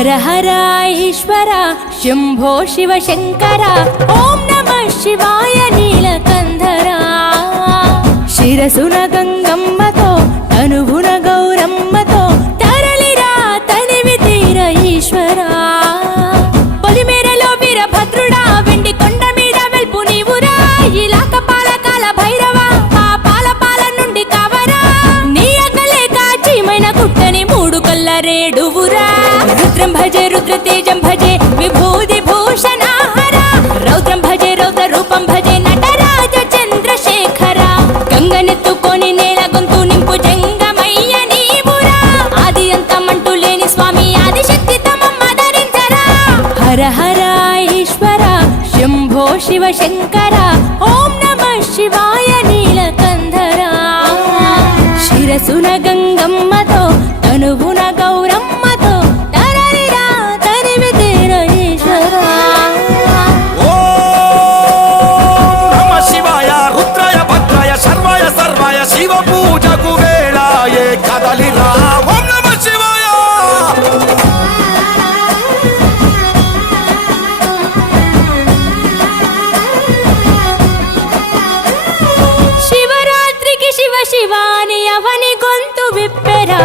హర హర ఈశ్వర శంభో శివ శంకర ఓం నమః శివాయ నీలకంధరా శిరసున గంగమ్మతో తనువున గౌరమ్మతో తరలిరా తనివి తీర ఈశ్వరా పొలిమేరలో వీరభద్రుడా వెండి కొండ మీద వెల్పు నీవురా ఇలాక పాలకాల భైరవ పాపాల పాల నుండి కావరా నీ అకలే కాచీమైన కుట్టని మూడు కల్ల రేడువురా రుద్రం భజే రుద్ర తేజం భజే విభూది భూషణ హర రౌద్రం భజే రౌద్ర రూపం భజే నటరాజ చంద్రశేఖర గంగనెత్తుకొని నేల గొంతు నింపు జంగమయ్య నీవురా ఆది అంతమంటూ లేని స్వామి ఆదిశక్తి తమమ్మ ధరించరా హర హర ఈశ్వర శంభో శివ శంకర ఓం నమః శివాయ నీలకంధరా శిరసున గంగమ్మతో తనువున గౌరమ్మతో తరలిరా తరివి తీర ఈశ్వరా నమ శివాయ రుద్రాయ భద్రాయ శర్వాయ సర్వాయ శివ పూజకు వేళాయే కదలిరా ఓం నమ శివాయ శివరాత్రికి శివ శివాని అవని గొంతు విప్పెరా